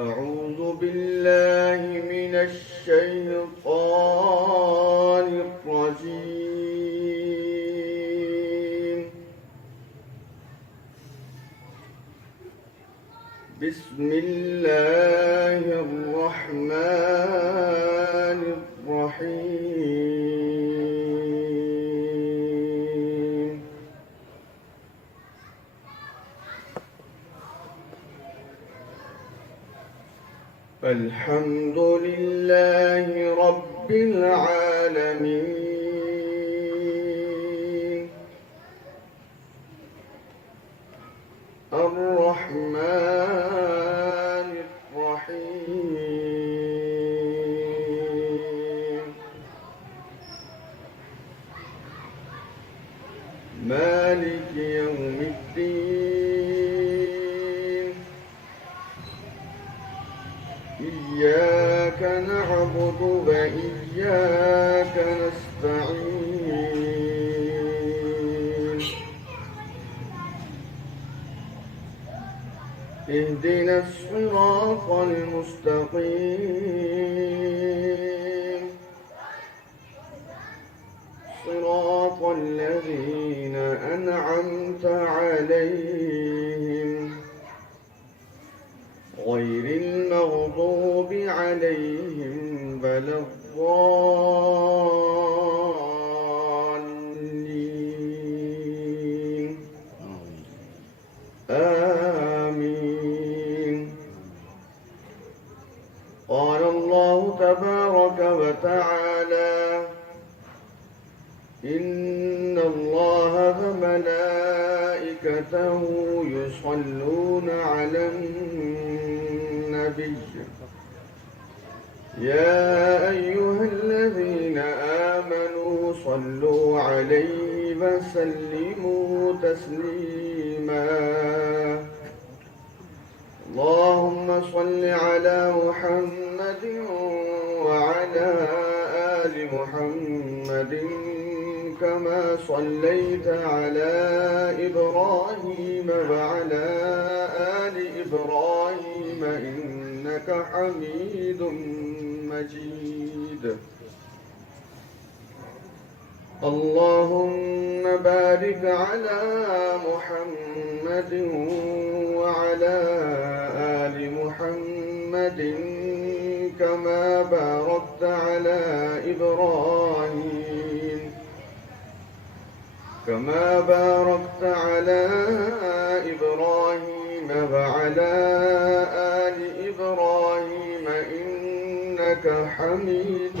أعوذ بالله من الشيطان الرجيم. بسم الله الرحمن الرحيم. الحمد لله رب العالمين الرحمن الرحيم مالك يوم الدين. إياك نعبد وإياك نستعين. اهدنا الصراط المستقيم صراط الذين أنعمت عليهم غير المغضوب عليهم ولا الضالين. آمين. قال الله تبارك وتعالى: إن الله وملائكته يصلون على النبي يا أيها الذين آمنوا صلوا عليه وسلموا تسليما. اللهم صل على محمد وعلى آل محمد كما صليت على إبراهيم وعلى آل إبراهيم إنك حميد مجيد. اللهم بارك على محمد وعلى آل محمد كما باركت على إبراهيم وعلى آل إبراهيم إنك حميد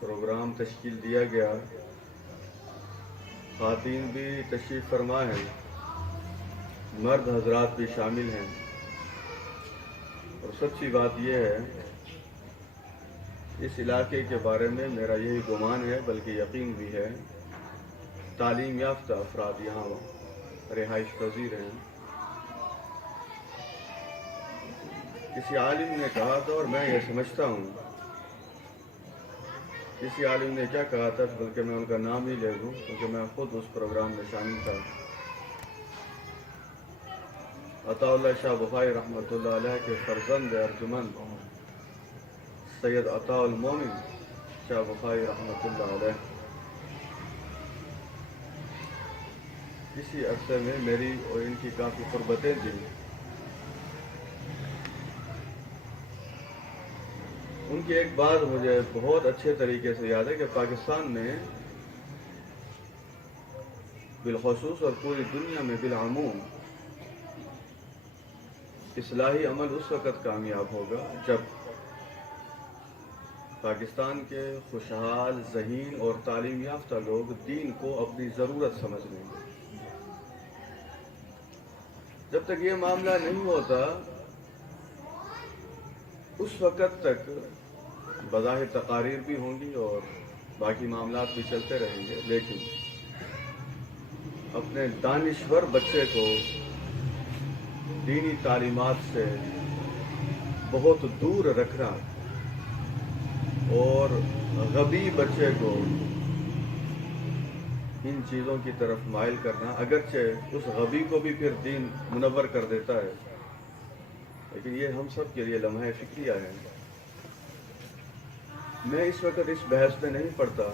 پروگرام تشکیل دیا گیا، خواتین بھی تشریف فرما ہیں، مرد حضرات بھی شامل ہیں، اور سچی بات یہ ہے اس علاقے کے بارے میں میرا یہی گمان ہے، بلکہ یقین بھی ہے، تعلیم یافتہ افراد یہاں رہائش پذیر ہیں۔ کسی عالم نے کہا تھا، اور میں یہ سمجھتا ہوں، کسی عالم نے کیا کہا تھا، بلکہ میں ان کا نام ہی لے دوں کیونکہ میں خود اس پروگرام میں شامل تھا۔ عطا اللہ شاہ بخاری رحمۃ اللہ علیہ کے فرزند ارجمند سید عطا المومن شاہ بخاری رحمۃ اللہ علیہ کسی عرصے میں میری اور ان کی کافی قربتیں تھیں۔ ان کی ایک بات مجھے بہت اچھے طریقے سے یاد ہے کہ پاکستان میں بالخصوص اور پوری دنیا میں بالعموم اصلاحی عمل اس وقت کامیاب ہوگا جب پاکستان کے خوشحال ذہین اور تعلیم یافتہ لوگ دین کو اپنی ضرورت سمجھ لیں گے۔ جب تک یہ معاملہ نہیں ہوتا اس وقت تک بظاہر تقاریر بھی ہوں گی اور باقی معاملات بھی چلتے رہیں گے، لیکن اپنے دانشور بچے کو دینی تعلیمات سے بہت دور رکھنا اور غبی بچے کو ان چیزوں کی طرف مائل کرنا، اگرچہ اس غبی کو بھی پھر دین منور کر دیتا ہے، لیکن یہ ہم سب کے لیے لمحہ فکریہ ہے۔ میں اس وقت اس بحث میں نہیں پڑتا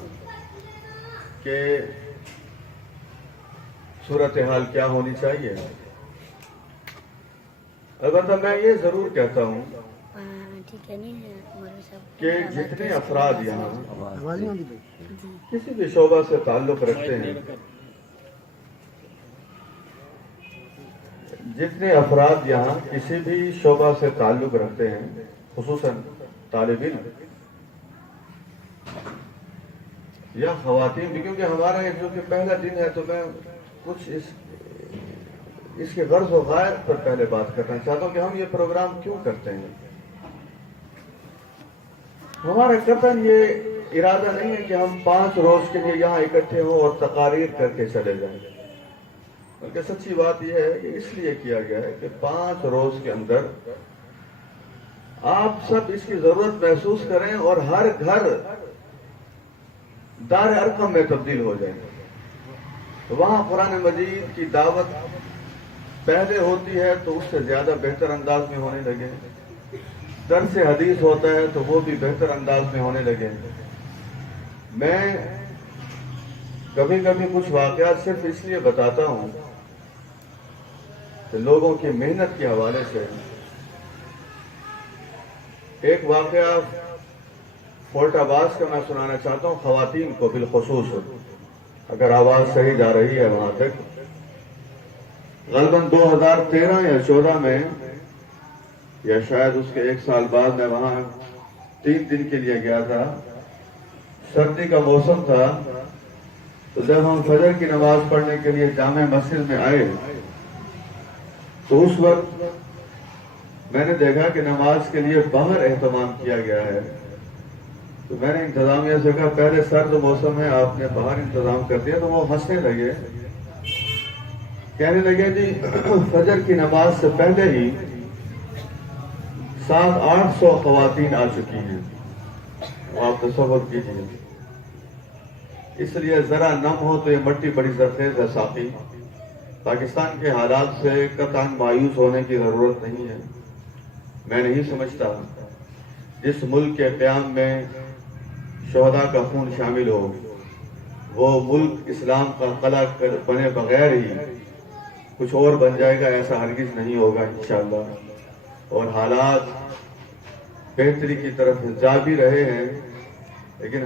کہ صورتحال کیا ہونی چاہیے، البتہ میں یہ ضرور کہتا ہوں کہ جتنے افراد یہاں کسی بھی شعبہ سے تعلق رکھتے ہیں، جتنے افراد یہاں کسی بھی شعبہ سے تعلق رکھتے ہیں، خصوصاً طالب علم یا خواتین بھی، کیونکہ ہمارا یہ جو کہ پہلا دن ہے تو میں کچھ اس کے غرض و غائب پر پہلے بات کرنا چاہتا ہوں کہ ہم یہ پروگرام کیوں کرتے ہیں۔ ہمارا قطعاً یہ ارادہ نہیں ہے کہ ہم 5 روز کے لیے یہاں اکٹھے ہوں اور تقاریر کر کے چلے جائیں، بلکہ سچی بات یہ ہے کہ اس لیے کیا گیا ہے کہ 5 روز کے اندر آپ سب اس کی ضرورت محسوس کریں اور ہر گھر دار ارقم میں تبدیل ہو جائے۔ وہاں قرآن مجید کی دعوت پہلے ہوتی ہے تو اس سے زیادہ بہتر انداز میں ہونے لگے، درس حدیث ہوتا ہے تو وہ بھی بہتر انداز میں ہونے لگے۔ میں کبھی کبھی کچھ واقعات صرف اس لیے بتاتا ہوں کہ لوگوں کی محنت کے حوالے سے۔ ایک واقعہ فورٹ آباز کا میں سنانا چاہتا ہوں، خواتین کو بالخصوص، اگر آواز صحیح جا رہی ہے وہاں تک۔ غالباً 2013 یا 14 میں یا شاید اس کے 1 سال بعد میں وہاں 3 دن کے لیے گیا تھا۔ سردی کا موسم تھا، تو جب ہم فجر کی نماز پڑھنے کے لیے جامع مسجد میں آئے تو اس وقت میں نے دیکھا کہ نماز کے لیے باہر اہتمام کیا گیا ہے۔ تو میں نے انتظامیہ سے کہا پہلے سرد موسم ہے، آپ نے باہر انتظام کر دیا، تو وہ ہنسنے لگے، کہنے لگے جی فجر کی نماز سے پہلے ہی 700-800 خواتین آ چکی ہیں، آپ تصور کیجیے۔ اس لیے ذرا نم ہو تو یہ مٹی بڑی زرخیز ہے ساقی۔ پاکستان کے حالات سے قطعاً مایوس ہونے کی ضرورت نہیں ہے۔ میں نہیں سمجھتا جس ملک کے قیام میں شہداء کا خون شامل ہو وہ ملک اسلام کا قلعہ بنے بغیر ہی کچھ اور بن جائے گا، ایسا ہرگز نہیں ہوگا انشاءاللہ۔ اور حالات بہتری کی طرف جا بھی رہے ہیں، لیکن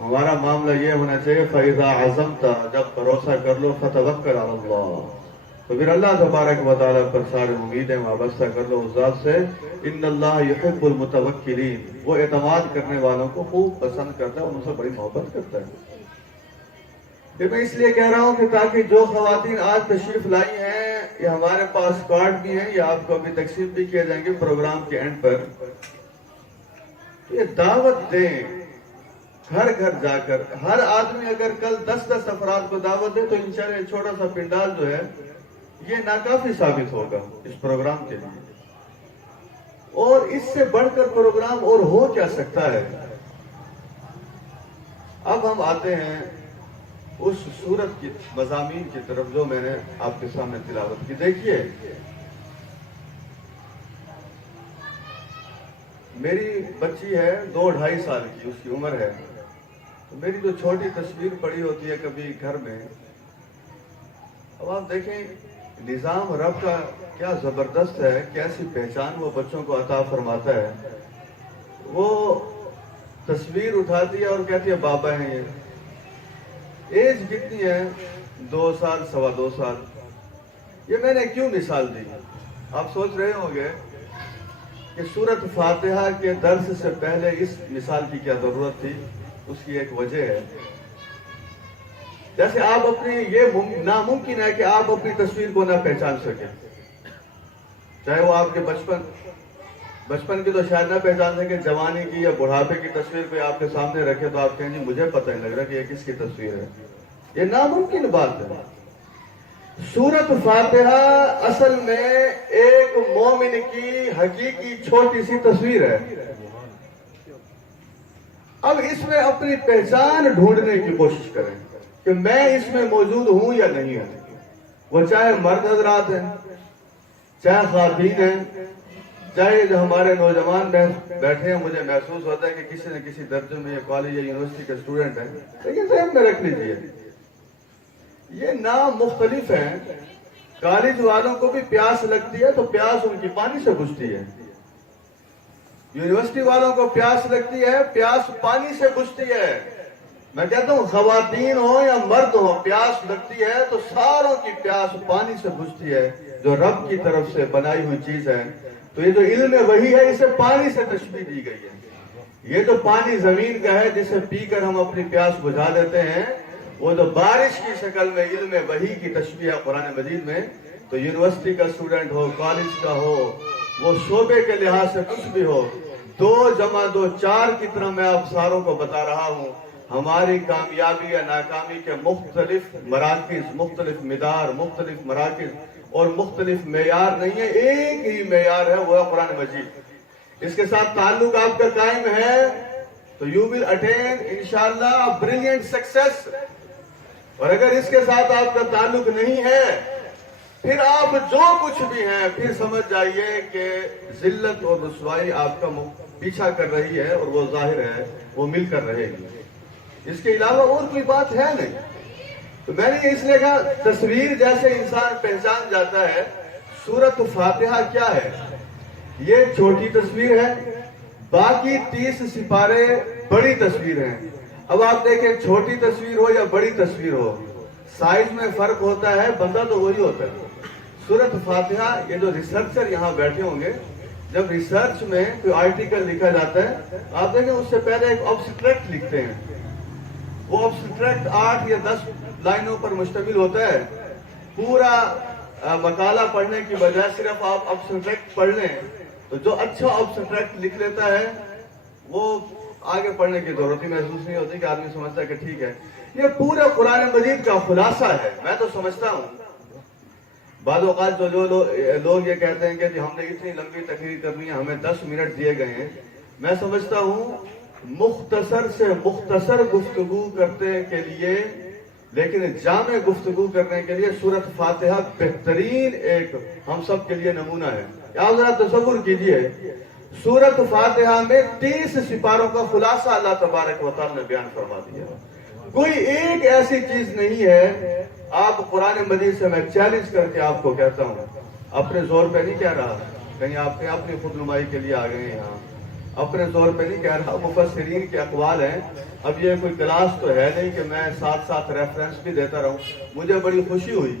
ہمارا معاملہ یہ ہونا چاہیے، فَإِذَا عَزَمْتَ، جب بھروسہ کر لو، فَتَوَكَّلْ عَلَى اللَّهِ، تو پھر اللہ تبارک و تعالیٰ پر ساری امیدیں وابستہ کر لو اس ذات سے، ان اللہ یحب المتوکلین، وہ اعتماد کرنے والوں کو خوب پسند کرتا ہے اور ان سے بڑی محبت کرتا ہے۔ یہ میں اس لیے کہہ رہا ہوں کہ تاکہ جو خواتین آج تشریف لائی ہیں، یہ ہمارے پاس کارڈ بھی ہیں، یہ آپ کو ابھی تقسیم بھی کیے جائیں گے پروگرام کے اینڈ پر، یہ دعوت دیں گھر گھر جا کر۔ ہر آدمی اگر کل 10 افراد کو دعوت دے تو انشاءاللہ یہ چھوٹا سا پنڈال جو ہے یہ ناکافی ثابت ہوگا اس پروگرام کے لیے، اور اس سے بڑھ کر پروگرام اور ہو کیا سکتا ہے۔ اب ہم آتے ہیں اس سورت کی مضامین کی طرف جو میں نے آپ کے سامنے تلاوت کی۔ دیکھیے میری بچی ہے 2-2.5 سال کی، اس کی عمر ہے، تو میری جو چھوٹی تصویر پڑی ہوتی ہے کبھی گھر میں، اب آپ دیکھیں نظام رب کا کیا زبردست ہے، کیسی پہچان وہ بچوں کو عطا فرماتا ہے۔ وہ تصویر اٹھاتی ہے اور کہتی ہے بابا ہیں یہ، ایج کتنی ہے 2 سال 2.25 سال۔ یہ میں نے کیوں مثال دی؟ آپ سوچ رہے ہوں گے کہ سورت فاتحہ کے درس سے پہلے اس مثال کی کیا ضرورت تھی؟ اس کی ایک وجہ ہے، جیسے آپ اپنی، یہ ناممکن ہے کہ آپ اپنی تصویر کو نہ پہچان سکیں، چاہے وہ آپ کے بچپن کی تو شاید نہ پہچان سکے، جوانی کی یا بڑھاپے کی تصویر پہ آپ کے سامنے رکھے تو آپ کہیں جی مجھے پتہ نہیں لگ رہا کہ یہ کس کی تصویر ہے، یہ ناممکن بات ہے۔ سورت فاتحہ اصل میں ایک مومن کی حقیقی چھوٹی سی تصویر ہے۔ اب اس میں اپنی پہچان ڈھونڈنے کی کوشش کریں کہ میں اس میں موجود ہوں یا نہیں ہوں، وہ چاہے مرد حضرات ہیں، چاہے خواتین ہیں، چاہے جو ہمارے نوجوان بیٹھے ہیں، مجھے محسوس ہوتا ہے کہ کسی نہ کسی درجے میں یہ کالج یا یونیورسٹی کے اسٹوڈنٹ ہیں، لیکن ذہن میں رکھ لیجیے یہ نام مختلف ہیں۔ کالج والوں کو بھی پیاس لگتی ہے تو پیاس ان کی پانی سے بجھتی ہے، یونیورسٹی والوں کو پیاس لگتی ہے، پیاس پانی سے بجھتی ہے۔ میں کہتا ہوں خواتین ہو یا مرد ہو، پیاس لگتی ہے تو ساروں کی پیاس پانی سے بجھتی ہے، جو رب کی طرف سے بنائی ہوئی چیز ہے۔ تو یہ جو علم وحی ہے اسے پانی سے تشبیہ دی گئی ہے۔ یہ جو پانی زمین کا ہے جسے پی کر ہم اپنی پیاس بجھا دیتے ہیں، وہ جو بارش کی شکل میں علم وحی کی تشبیہ ہے قرآن مجید میں۔ تو یونیورسٹی کا اسٹوڈنٹ ہو، کالج کا ہو، وہ شعبے کے لحاظ سے کچھ بھی ہو، 2 × 2 4 کی طرح میں آپ ساروں کو بتا رہا ہوں، ہماری کامیابی یا ناکامی کے مختلف مراکز، مختلف مدار، مختلف مراکز اور مختلف معیار نہیں ہے، ایک ہی معیار ہے، وہ ہے قرآن مجید۔ اس کے ساتھ تعلق آپ کا قائم ہے تو you will attain انشاءاللہ brilliant success، اور اگر اس کے ساتھ آپ کا تعلق نہیں ہے پھر آپ جو کچھ بھی ہیں پھر سمجھ جائیے کہ ذلت اور رسوائی آپ کا پیچھا کر رہی ہے، اور وہ ظاہر ہے وہ مل کر رہے گی، اس کے علاوہ اور کوئی بات ہے نہیں۔ تو میں نے اس لیے کہا تصویر جیسے انسان پہچان جاتا ہے، سورت فاتحہ کیا ہے؟ یہ چھوٹی تصویر ہے، باقی 30 سپارے بڑی تصویر ہیں۔ اب آپ دیکھیں چھوٹی تصویر ہو یا بڑی تصویر ہو، سائز میں فرق ہوتا ہے، بندہ تو وہی ہوتا ہے۔ سورت فاتحہ، یہ جو ریسرچر یہاں بیٹھے ہوں گے، جب ریسرچ میں کوئی آرٹیکل لکھا جاتا ہے آپ دیکھیں اس سے پہلے ایک ابسٹریکٹ لکھتے ہیں، وہ ابسٹریکٹ 8 یا 10 لائنوں پر مشتمل ہوتا ہے۔ پورا مقالہ پڑھنے کی بجائے صرف آپ ابسٹریکٹ پڑھ لیں تو جو اچھا ابسٹریکٹ لکھ لیتا ہے وہ آگے پڑھنے کی ضرورت ہی محسوس نہیں ہوتی کہ آدمی سمجھتا ہے کہ ٹھیک ہے۔ یہ پورے قرآن مجید کا خلاصہ ہے۔ میں تو سمجھتا ہوں بعض اوقات جو لوگ یہ کہتے ہیں کہ ہم نے اتنی لمبی تقریر کرنی ہے، ہمیں 10 منٹ دیے گئے ہیں، میں سمجھتا ہوں مختصر سے مختصر گفتگو کرنے کے لیے، لیکن جامع گفتگو کرنے کے لیے سورت فاتحہ بہترین ایک ہم سب کے لیے نمونہ ہے۔ آپ ذرا تصور کیجئے، سورت فاتحہ میں 30 سپاروں کا خلاصہ اللہ تبارک و تعالی نے بیان فرما دیا۔ کوئی ایک ایسی چیز نہیں ہے، آپ قرآن مجید سے میں چیلنج کر کے آپ کو کہتا ہوں، اپنے زور پہ نہیں کہہ رہا، کہیں آپ اپنی خود نمائی کے لیے آ گئے ہیں یہاں، اپنے زور پہ نہیں کہہ رہا، مفسرین کے اقوال ہیں۔ اب یہ کوئی کلاس تو ہے نہیں کہ میں ساتھ ساتھ ریفرنس بھی دیتا رہوں۔ مجھے بڑی خوشی ہوئی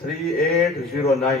3809।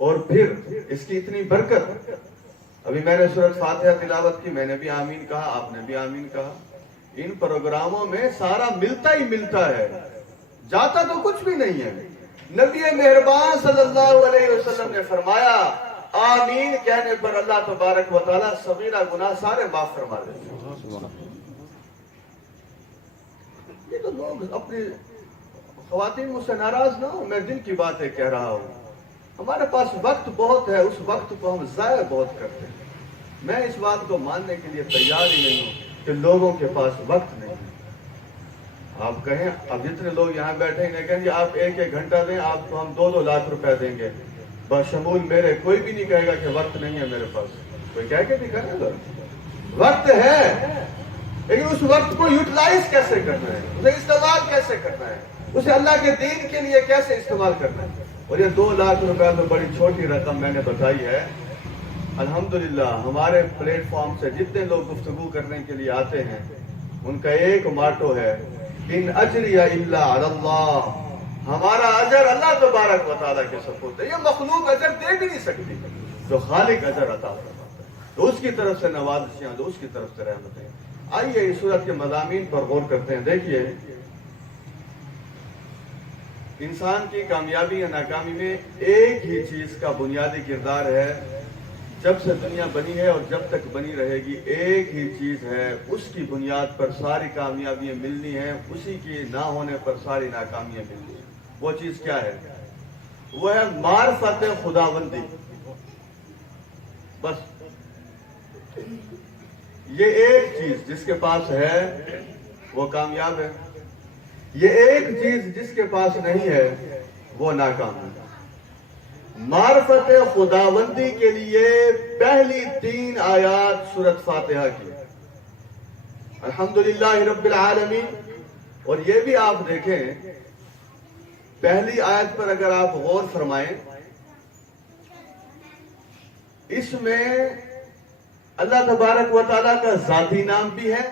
اور پھر اس کی اتنی برکت. ابھی میں نے سورۃ فاتحہ تلاوت کی, میں نے بھی آمین کہا, آپ نے بھی آمین کہا. ان پروگراموں میں سارا ملتا ہی ملتا ہے, جاتا تو کچھ بھی نہیں ہے. نبی مہربان صلی اللہ علیہ وسلم نے فرمایا آمین کہنے پر اللہ تبارک و تعالیٰ صغیرہ گناہ سارے معاف فرما دیتے ہیں. یہ تو لوگ اپنی خواتین مجھ سے ناراض نہ ہو, میں دل کی باتیں کہہ رہا ہوں. ہمارے پاس وقت بہت ہے, اس وقت کو ہم ضائع بہت کرتے ہیں. میں اس بات کو ماننے کے لیے تیار ہی نہیں ہوں کہ لوگوں کے پاس وقت نہیں ہے. آپ کہیں, اب جتنے لوگ یہاں بیٹھے ہیں کہیں گے آپ 1-1 گھنٹہ دیں, آپ کو ہم 2-2 لاکھ روپے دیں گے. بشمول میرے کوئی بھی نہیں کہے گا کہ وقت نہیں ہے میرے پاس. کوئی کہہ کے نہیں کہے گا وقت ہے, لیکن اس وقت کو یوٹیلائز کیسے کرنا ہے, اسے استعمال کیسے کرنا ہے, اسے اللہ کے دین کے لیے کیسے استعمال کرنا ہے. اور یہ 2 لاکھ روپے تو بڑی چھوٹی رقم میں نے بتائی ہے. الحمدللہ ہمارے پلیٹ فارم سے جتنے لوگ گفتگو کرنے کے لیے آتے ہیں ان کا ایک ماٹو ہے, ان اجری الا علی اللہ, ہمارا اجر اللہ تبارک و تعالیٰ کے سپرد ہے. یہ مخلوق اجر دے بھی نہیں سکتی, جو خالق اجر عطا فرماتا ہے, تو اس کی طرف سے نوازشیاں, تو اس کی طرف سے رحمتیں. آئیے اس سورت کے مضامین پر غور کرتے ہیں. دیکھیے, انسان کی کامیابی یا ناکامی میں ایک ہی چیز کا بنیادی کردار ہے. جب سے دنیا بنی ہے اور جب تک بنی رہے گی ایک ہی چیز ہے, اس کی بنیاد پر ساری کامیابیاں ملنی ہیں, اسی کی نہ ہونے پر ساری ناکامیاں ملنی ہیں. وہ چیز کیا ہے؟ وہ ہے معرفت خداوندی. بس یہ ایک چیز جس کے پاس ہے وہ کامیاب ہے, یہ ایک چیز جس کے پاس نہیں ہے وہ ناکام ہے. معرفت خداوندی کے لیے پہلی 3 آیات سورۃ فاتحہ کی, الحمدللہ رب العالمین. اور یہ بھی آپ دیکھیں, پہلی آیت پر اگر آپ غور فرمائیں, اس میں اللہ تبارک و تعالیٰ کا ذاتی نام بھی ہے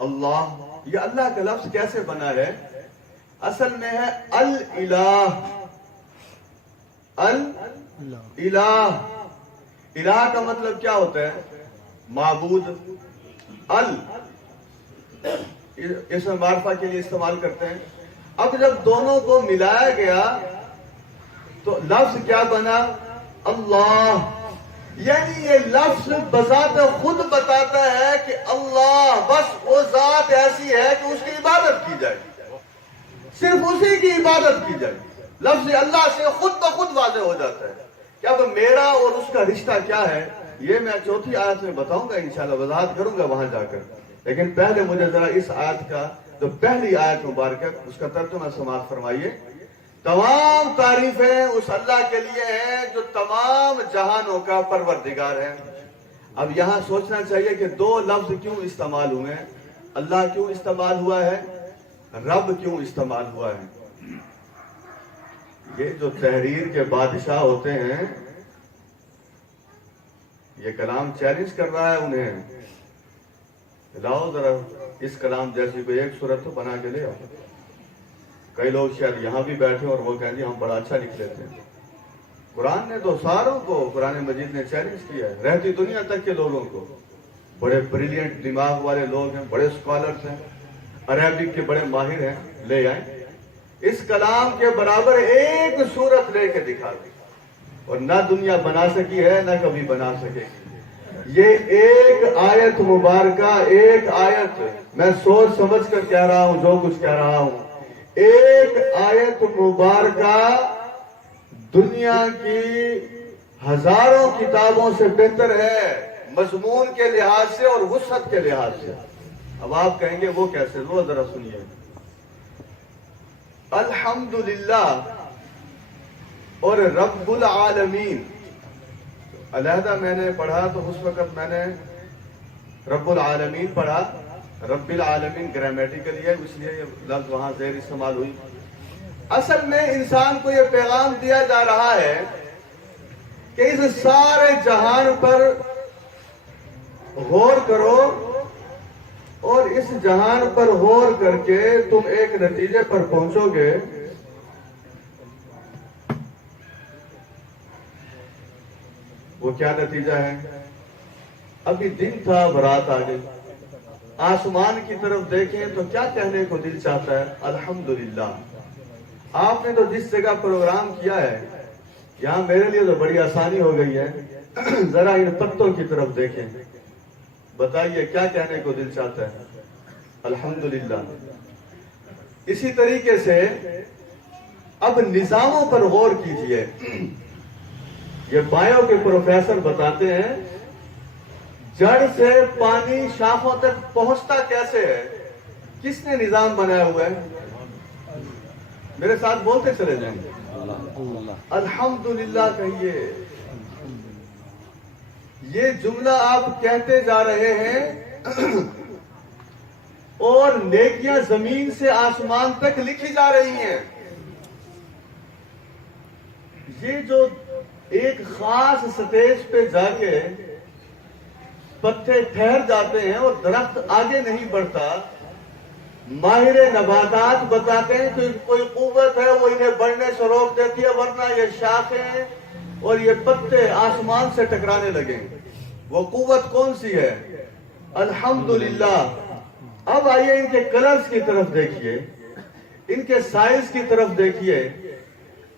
اللہ. یہ اللہ کا لفظ کیسے بنا ہے؟ اصل میں ہے الالہ. الالہ, الہ کا مطلب کیا ہوتا ہے؟ معبود. اس میں معرفہ کے لیے استعمال کرتے ہیں. اب جب دونوں کو ملایا گیا تو لفظ کیا بنا؟ اللہ. یعنی یہ لفظ بذات خود بتاتا ہے کہ اللہ بس وہ ذات ایسی ہے کہ اس کی عبادت کی جائے, صرف اسی کی عبادت کی جائے. لفظ اللہ سے خود بخود واضح ہو جاتا ہے کہ اب میرا اور اس کا رشتہ کیا ہے. یہ میں 4تھی آیت میں بتاؤں گا انشاءاللہ, وضاحت کروں گا وہاں جا کر. لیکن پہلے مجھے ذرا اس آیت کا جو پہلی آیت مبارکہ اس کا ترجمہ سماعت فرمائیے. تمام تعریفیں اس اللہ کے لیے ہیں جو تمام جہانوں کا پروردگار ہے. اب یہاں سوچنا چاہیے کہ 2 لفظ کیوں استعمال ہوئے ہیں. اللہ کیوں استعمال ہوا ہے, رب کیوں استعمال ہوا ہے. یہ جو تحریر کے بادشاہ ہوتے ہیں, یہ کلام چیلنج کر رہا ہے انہیں, لاؤ ذرا اس کلام جیسی کوئی ایک صورت تو بنا کے لے آؤ. کئی لوگ شاید یہاں بھی بیٹھے اور وہ کہیں گے ہم بڑا اچھا لکھ لیتے ہیں. قرآن نے تو ساروں کو, قرآن مجید نے چیلنج کیا ہے, رہتی دنیا تک کے لوگوں کو. بڑے بریلینٹ دماغ والے لوگ ہیں, بڑے اسکالرز ہیں, عربک کے بڑے ماہر ہیں, لے آئیں اس کلام کے برابر ایک صورت لے کے دکھا دی. اور نہ دنیا بنا سکی ہے نہ کبھی بنا سکے گی. یہ ایک آیت مبارکہ, ایک آیت, میں سوچ سمجھ کر کہہ رہا ہوں جو کچھ کہہ رہا ہوں, ایک آیت مبارکہ دنیا کی ہزاروں کتابوں سے بہتر ہے مضمون کے لحاظ سے اور وسعت کے لحاظ سے. اب آپ کہیں گے وہ کیسے, وہ ذرا سنیے. الحمدللہ اور رب العالمین علیحدہ میں نے پڑھا تو اس وقت میں نے رب العالمین پڑھا. رب العالمین گرامیٹیکلی ہے, اس لیے یہ لفظ وہاں زیر استعمال ہوئی. اصل میں انسان کو یہ پیغام دیا جا رہا ہے کہ اس سارے جہان پر غور کرو اور اس جہان پر غور کر کے تم ایک نتیجے پر پہنچو گے وہ کیا نتیجہ ہے؟ ابھی دن تھا، برات آ گئی، آسمان کی طرف دیکھیں تو کیا کہنے کو دل چاہتا ہے؟ الحمدللہ۔ آپ نے تو جس جگہ پروگرام کیا ہے، یہاں میرے لیے تو بڑی آسانی ہو گئی ہے، ذرا ان پتوں کی طرف دیکھیں، بتائیے کیا کہنے کو دل چاہتا ہے؟ الحمدللہ۔ اسی طریقے سے اب نظاموں پر غور کیجئے۔ یہ بایو کے پروفیسر بتاتے ہیں جڑ سے پانی شاخوں تک پہنچتا کیسے ہے، کس نے نظام بنایا ہوا ہے؟ میرے ساتھ بولتے چلے جائیں، الحمدللہ کہیے۔ یہ جملہ آپ کہتے جا رہے ہیں اور نیکیاں زمین سے آسمان تک لکھی جا رہی ہیں۔ یہ جو ایک خاص سٹیج پہ جا کے پتے ٹھہر جاتے ہیں اور درخت آگے نہیں بڑھتا، ماہر نباتات بتاتے ہیں کہ کوئی قوت ہے وہ انہیں بڑھنے سے روک دیتی ہے، ورنہ یہ شاخیں اور یہ پتے آسمان سے ٹکرانے لگیں۔ وہ قوت کون سی ہے؟ الحمدللہ۔ اب آئیے ان کے کلرز کی طرف دیکھیے، ان کے سائز کی طرف دیکھیے۔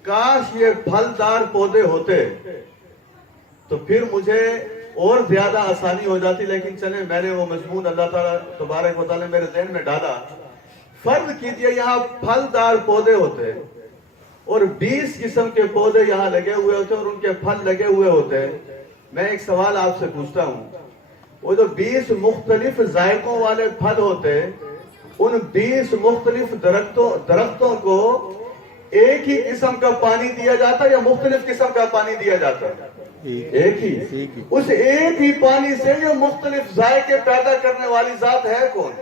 کاش یہ پھلدار پودے ہوتے تو پھر مجھے اور زیادہ آسانی ہو جاتی، لیکن چلیں میں نے وہ مضمون اللہ تعالیٰ تبارک و تعالیٰ نے میرے ذہن میں ڈالا۔ فرض کیجئے یہاں پھلدار پودے ہوتے اور 20 قسم کے پودے یہاں لگے ہوئے ہوتے اور ان کے پھل لگے ہوئے ہوتے۔ میں ایک سوال آپ سے پوچھتا ہوں، وہ جو 20 مختلف ذائقوں والے پھل ہوتے، ان 20 مختلف درختوں کو ایک ہی قسم کا پانی دیا جاتا یا مختلف قسم کا پانی دیا جاتا؟ ایک ہی۔ اس ایک ہی پانی سے یہ مختلف ذائقے پیدا کرنے والی ذات ہے کون؟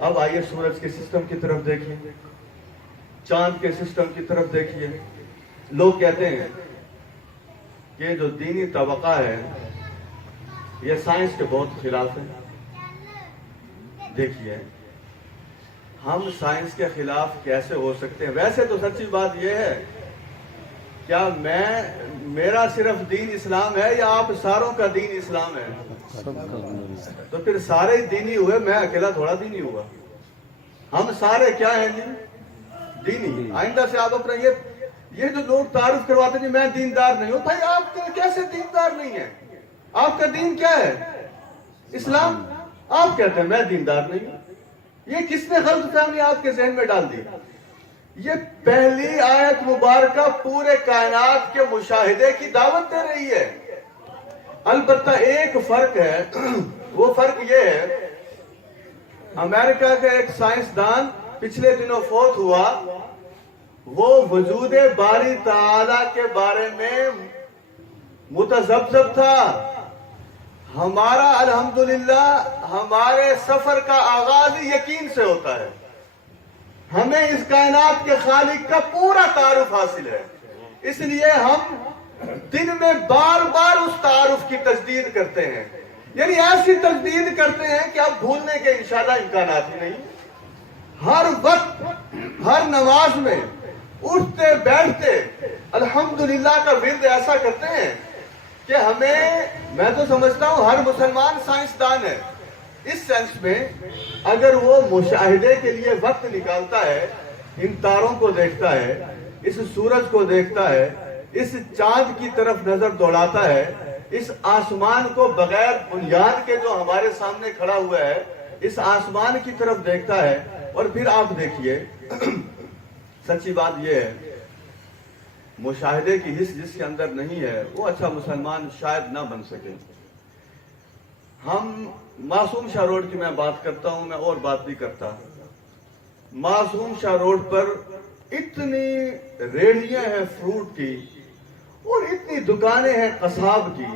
اب آئیے سورج کے سسٹم کی طرف دیکھیے، چاند کے سسٹم کی طرف دیکھیے۔ لوگ کہتے ہیں کہ جو دینی طبقہ ہے یہ سائنس کے بہت خلاف ہے۔ دیکھیے ہم سائنس کے خلاف کیسے ہو سکتے ہیں؟ ویسے تو سچی بات یہ ہے، کیا میرا صرف دین اسلام ہے یا آپ ساروں کا دین اسلام ہے؟ تو پھر سارے دینی ہوئے، میں اکیلا تھوڑا دینی ہوا۔ ہم سارے کیا ہیں جی؟ دینی۔ آئندہ سے آپ اپنا یہ جو لوگ تعارف کرواتے ہیں میں دیندار نہیں ہوں، بھائی آپ کیسے دیندار نہیں ہیں؟ آپ کا دین کیا ہے؟ اسلام۔ آپ کہتے ہیں میں دیندار نہیں ہوں۔ یہ کس نے غلط فہمی آپ کے ذہن میں ڈال دی؟ یہ پہلی آیت مبارکہ پورے کائنات کے مشاہدے کی دعوت دے رہی ہے۔ البتہ ایک فرق ہے، وہ فرق یہ ہے، امریکہ کا ایک سائنسدان پچھلے دنوں فوت ہوا، وہ وجود باری تعالی کے بارے میں متذبذب تھا۔ ہمارا الحمدللہ ہمارے سفر کا آغاز یقین سے ہوتا ہے، ہمیں اس کائنات کے خالق کا پورا تعارف حاصل ہے، اس لیے ہم دن میں بار بار اس تعارف کی تجدید کرتے ہیں، یعنی ایسی تجدید کرتے ہیں کہ اب بھولنے کے انشاءاللہ امکانات ہی نہیں۔ ہر وقت ہر نماز میں اٹھتے بیٹھتے الحمدللہ کا ورد ایسا کرتے ہیں کہ میں تو سمجھتا ہوں ہر مسلمان سائنسدان ہے، اس سینس میں اگر وہ مشاہدے کے لیے وقت نکالتا ہے، ان تاروں کو دیکھتا ہے، اس سورج کو دیکھتا ہے، اس چاند کی طرف نظر دوڑاتا ہے، اس آسمان کو بغیر بنیاد کے جو ہمارے سامنے کھڑا ہوا ہے، اس آسمان کی طرف دیکھتا ہے، اور پھر آپ دیکھیے سچی بات یہ ہے، مشاہدے کی حس جس کے اندر نہیں ہے وہ اچھا مسلمان شاید نہ بن سکے۔ ہم معصوم شاہ روڈ کی میں بات کرتا ہوں، میں اور بات بھی کرتا ہوں۔ معصوم شاہ روڈ پر اتنی ریڑھیاں ہیں فروٹ کی اور اتنی دکانیں ہیں قصاب کی،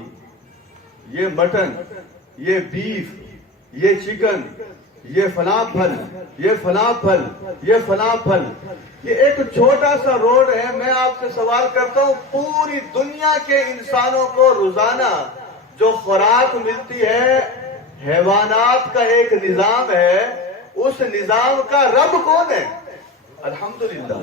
یہ مٹن، یہ بیف، یہ چکن، یہ فلاں پھل، یہ فلاں پھل، یہ فلاں پھل، یہ ایک چھوٹا سا روڈ ہے۔ میں آپ سے سوال کرتا ہوں، پوری دنیا کے انسانوں کو روزانہ جو خوراک ملتی ہے، حیوانات کا ایک نظام ہے، اس نظام کا رب کون ہے؟ الحمدللہ۔